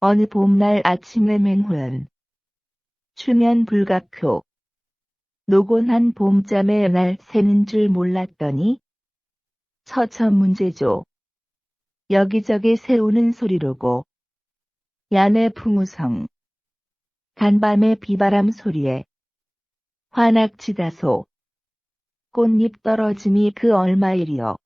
어느 봄날 아침의 맹호연. 추면 불가표. 노곤한 봄잠에 날 새는 줄 몰랐더니 처처 문제죠. 여기저기 새우는 소리로고 야내 풍우성. 간밤의 비바람 소리에 화낙지다소. 꽃잎 떨어짐이 그 얼마일이여.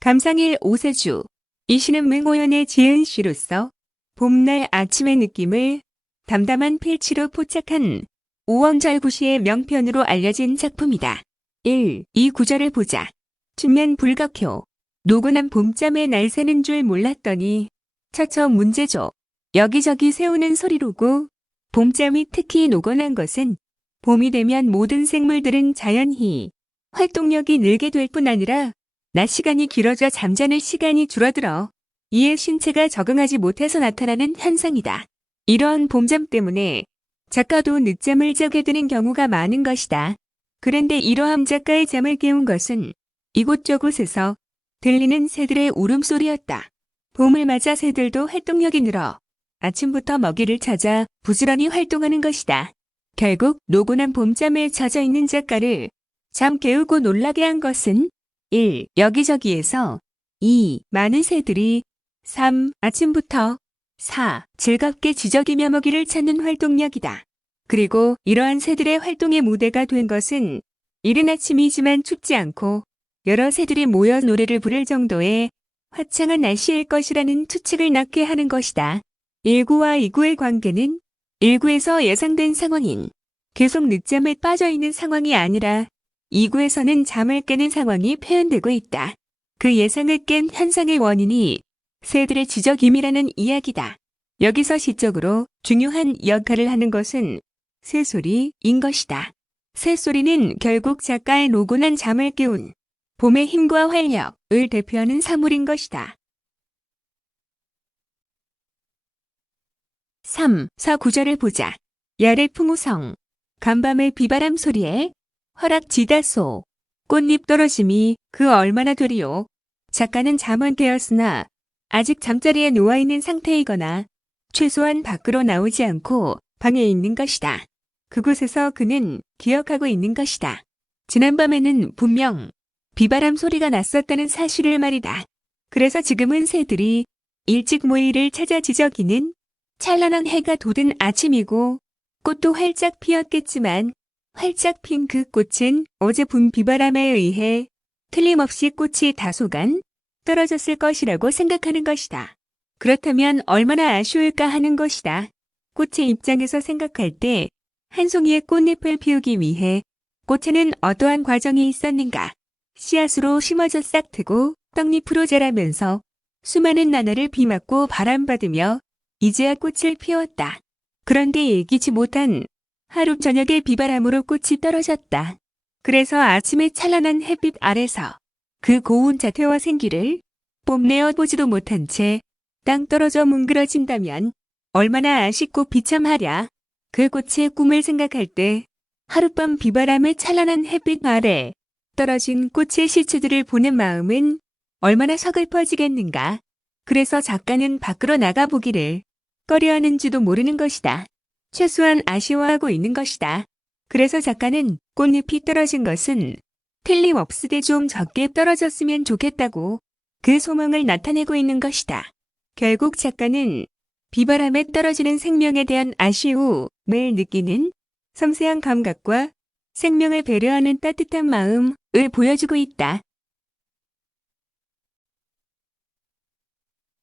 감상일 오세주. 이 시는 맹호연의 지은 시로서 봄날 아침의 느낌을 담담한 필치로 포착한 오원절구시의 명편으로 알려진 작품이다. 1. 이 구절을 보자. 춘면 불가효. 노곤한 봄잠에 날 새는 줄 몰랐더니 처처 문제죠. 여기저기 새우는 소리로고 봄잠이 특히 노곤한 것은 봄이 되면 모든 생물들은 자연히 활동력이 늘게 될 뿐 아니라 낮 시간이 길어져 잠자는 시간이 줄어들어 이에 신체가 적응하지 못해서 나타나는 현상이다. 이러한 봄잠 때문에 작가도 늦잠을 자게 되는 경우가 많은 것이다. 그런데 이러한 작가의 잠을 깨운 것은 이곳저곳에서 들리는 새들의 울음소리였다. 봄을 맞아 새들도 활동력이 늘어 아침부터 먹이를 찾아 부지런히 활동하는 것이다. 결국 노곤한 봄잠에 젖어 있는 작가를 잠 깨우고 놀라게 한 것은 1. 여기저기에서 2. 많은 새들이 3. 아침부터 4. 즐겁게 지저귀며 먹이를 찾는 활동력이다. 그리고 이러한 새들의 활동의 무대가 된 것은 이른 아침이지만 춥지 않고 여러 새들이 모여 노래를 부를 정도의 화창한 날씨일 것이라는 추측을 낳게 하는 것이다. 1구와 2구의 관계는 1구에서 예상된 상황인 계속 늦잠에 빠져 있는 상황이 아니라 2구에서는 잠을 깨는 상황이 표현되고 있다. 그 예상을 깬 현상의 원인이 새들의 지저귀이라는 이야기다. 여기서 시적으로 중요한 역할을 하는 것은 새소리인 것이다. 새소리는 결국 작가의 노곤한 잠을 깨운 봄의 힘과 활력을 대표하는 사물인 것이다. 3. 4 구절을 보자. 야래 풍우성. 간밤의 비바람 소리에 화락지다소. 꽃잎 떨어짐이 그 얼마나 되리요. 작가는 잠은 깨었으나 아직 잠자리에 누워있는 상태이거나 최소한 밖으로 나오지 않고 방에 있는 것이다. 그곳에서 그는 기억하고 있는 것이다. 지난밤에는 분명 비바람 소리가 났었다는 사실을 말이다. 그래서 지금은 새들이 일찍 모이를 찾아 지저귀는 찬란한 해가 돋은 아침이고 꽃도 활짝 피었겠지만 활짝 핀 그 꽃은 어제 분 비바람에 의해 틀림없이 꽃이 다소간 떨어졌을 것이라고 생각하는 것이다. 그렇다면 얼마나 아쉬울까 하는 것이다. 꽃의 입장에서 생각할 때 한 송이의 꽃잎을 피우기 위해 꽃에는 어떠한 과정이 있었는가? 씨앗으로 심어져 싹트고 떡잎으로 자라면서 수많은 나날을 비 맞고 바람받으며 이제야 꽃을 피웠다. 그런데 예기치 못한 하루 저녁에 비바람으로 꽃이 떨어졌다. 그래서 아침의 찬란한 햇빛 아래서 그 고운 자태와 생기를 뽐내어 보지도 못한 채 땅 떨어져 뭉그러진다면 얼마나 아쉽고 비참하랴. 그 꽃의 꿈을 생각할 때 하룻밤 비바람의 찬란한 햇빛 아래 떨어진 꽃의 시추들을 보는 마음은 얼마나 서글퍼지겠는가. 그래서 작가는 밖으로 나가보기를 꺼려하는지도 모르는 것이다. 최소한 아쉬워하고 있는 것이다. 그래서 작가는 꽃잎이 떨어진 것은 틀림없으되 좀 적게 떨어졌으면 좋겠다고 그 소망을 나타내고 있는 것이다. 결국 작가는 비바람에 떨어지는 생명에 대한 아쉬움을 느끼는 섬세한 감각과 생명을 배려하는 따뜻한 마음을 보여주고 있다.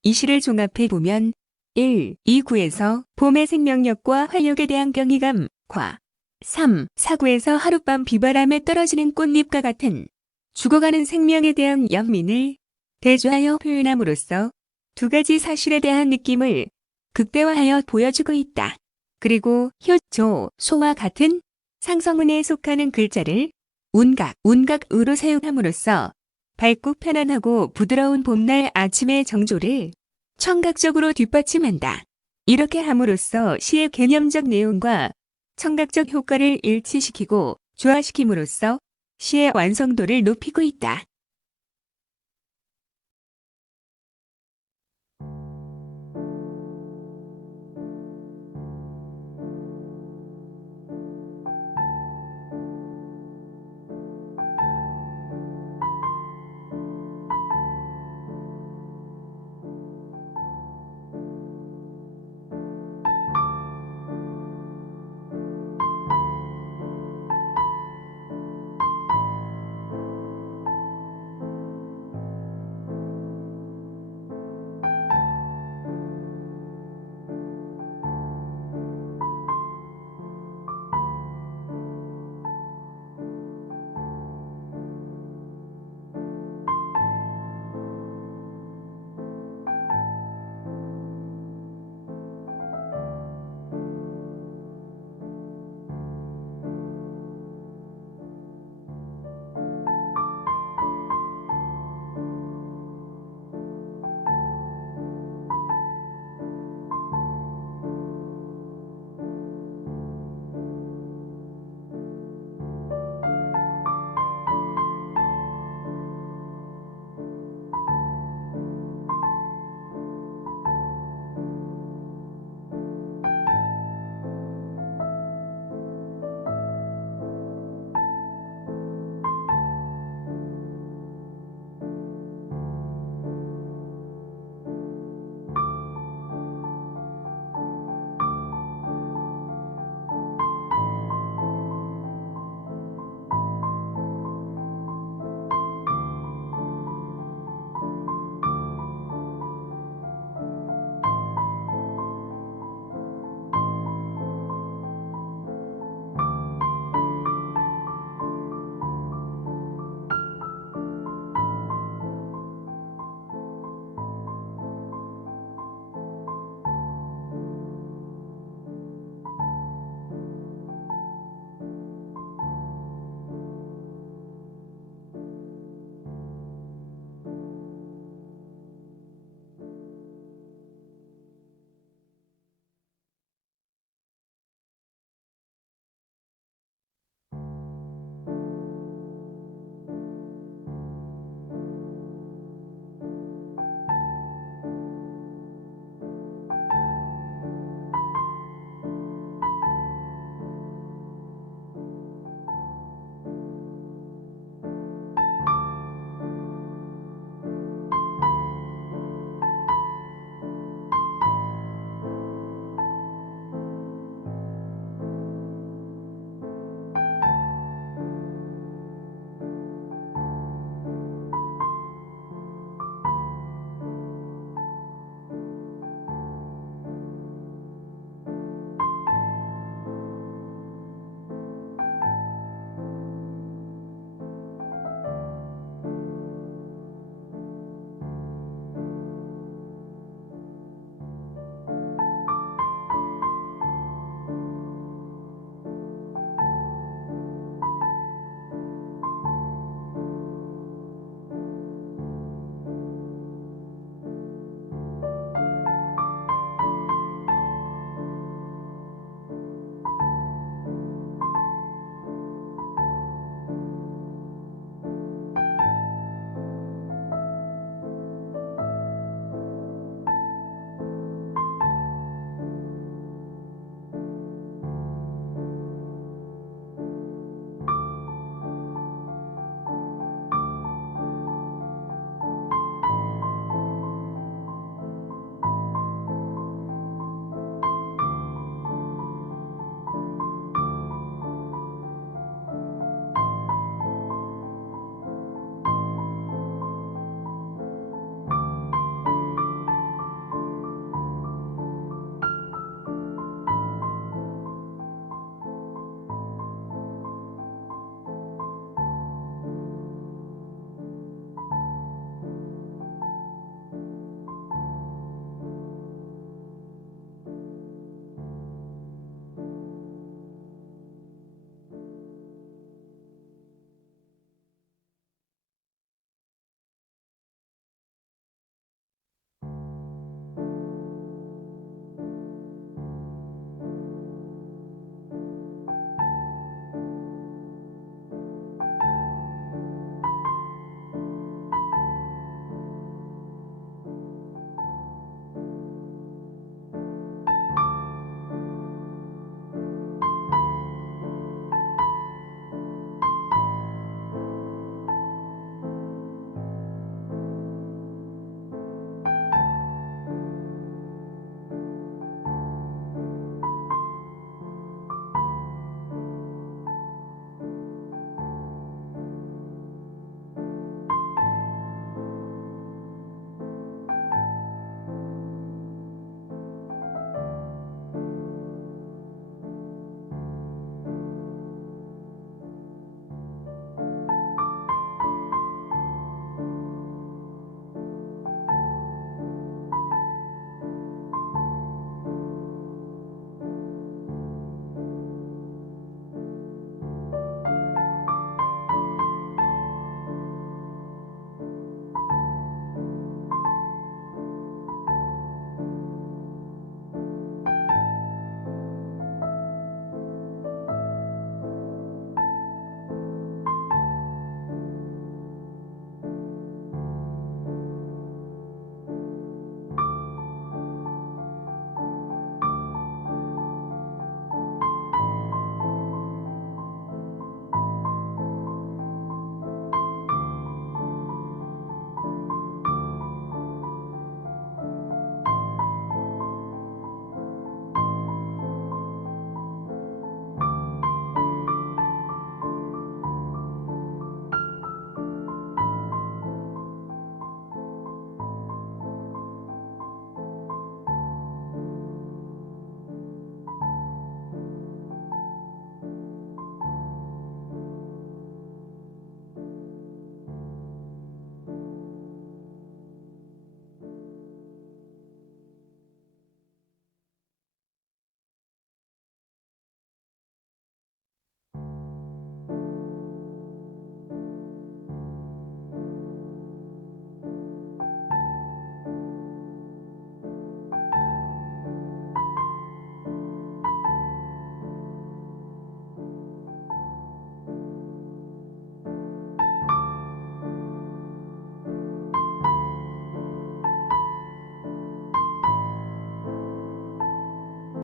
이 시를 종합해 보면 1. 이 구에서 봄의 생명력과 활력에 대한 경이감과 3. 4구에서 하룻밤 비바람에 떨어지는 꽃잎과 같은 죽어가는 생명에 대한 연민을 대조하여 표현함으로써 두 가지 사실에 대한 느낌을 극대화하여 보여주고 있다. 그리고 효, 조, 소와 같은 상성문에 속하는 글자를 운각으로 사용함으로써 밝고 편안하고 부드러운 봄날 아침의 정조를 청각적으로 뒷받침한다. 이렇게 함으로써 시의 개념적 내용과 청각적 효과를 일치시키고 조화시킴으로써 시의 완성도를 높이고 있다.